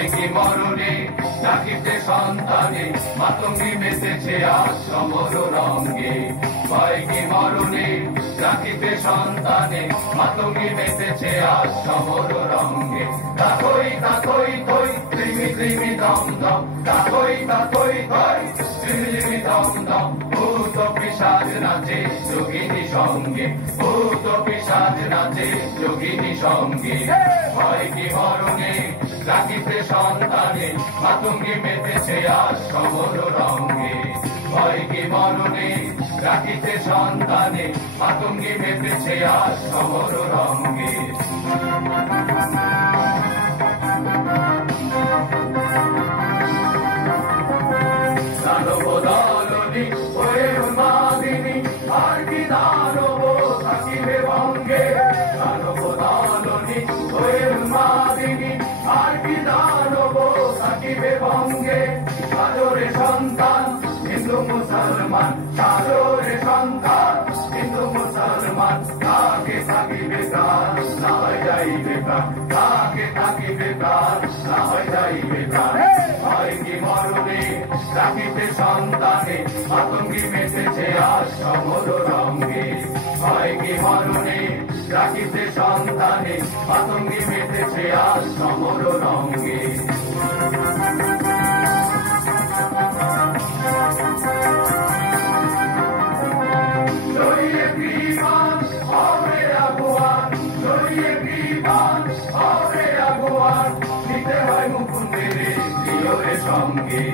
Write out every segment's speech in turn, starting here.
হয় কি মরণে ডাকিতে সন্তানে মাতঙ্গি মেতেছে আজ সমর রঙ্গে হয় কি মরণে ডাকিতে সন্তানে মাতঙ্গি মেতেছে আজ সমর রঙ্গে তাকই তাকই তৈ ত্রিমি ত্রিমি দম দম তাকই তাকই তৈ ত্রিমি ত্রিমি দম দম ভূত পিশাচ নাচে যোগিনী সঙ্গে ভূত পিশাচ নাচে যোগিনী সঙ্গে হয় কি মরণে ডাকিতে সন্তানে মাতঙ্গি মেতেছে আজ সমর রঙ্গে হয় কি মরণে ডাকিতে সন্তানে মাতঙ্গি মেতেছে আজ সমর রঙ্গে দানবদলনি ওরে উন্মাদিনী আর কি দানব থাকিবে ভঙ্গে দানবদলনি ওরে উন্মাদিনী আর কি দানব থাকিবে ভঙ্গে সাজরে সন্তান হিন্দু মুসলমান সাজরে সন্তান হিন্দু মুসলমান তাকে থাকিবে প্রাণ না হয় যাইবে প্রাণ তাকে থাকিবে প্রাণ না হয় যাইবে প্রাণ হয় কি মরণে ডাকিতে সন্তানে মাতঙ্গি মেতেছে আজ সমর রঙ্গে হয় কি মরণে ডাকিতে সন্তানে মাতঙ্গি মেতেছে আজ সমর রঙ্গে সঙ্গে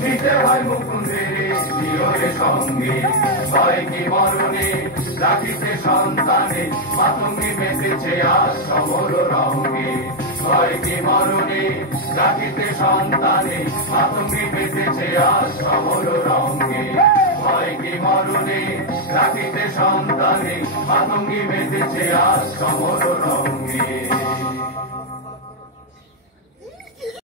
নিতে হয় মুকুন্দের প্রিয়রে সঙ্গে হয় কি মরণে ডাকিতে সন্তানে মাতঙ্গি মেতেছে আজ সমর রঙ্গে হয় কি মরণে ডাকিতে সন্তানে মাতঙ্গি মেতেছে আজ সমর রঙ্গে হয় কি মরণে ডাকিতে সন্তানে মাতঙ্গি মেতেছে আজ সমর রঙ্গে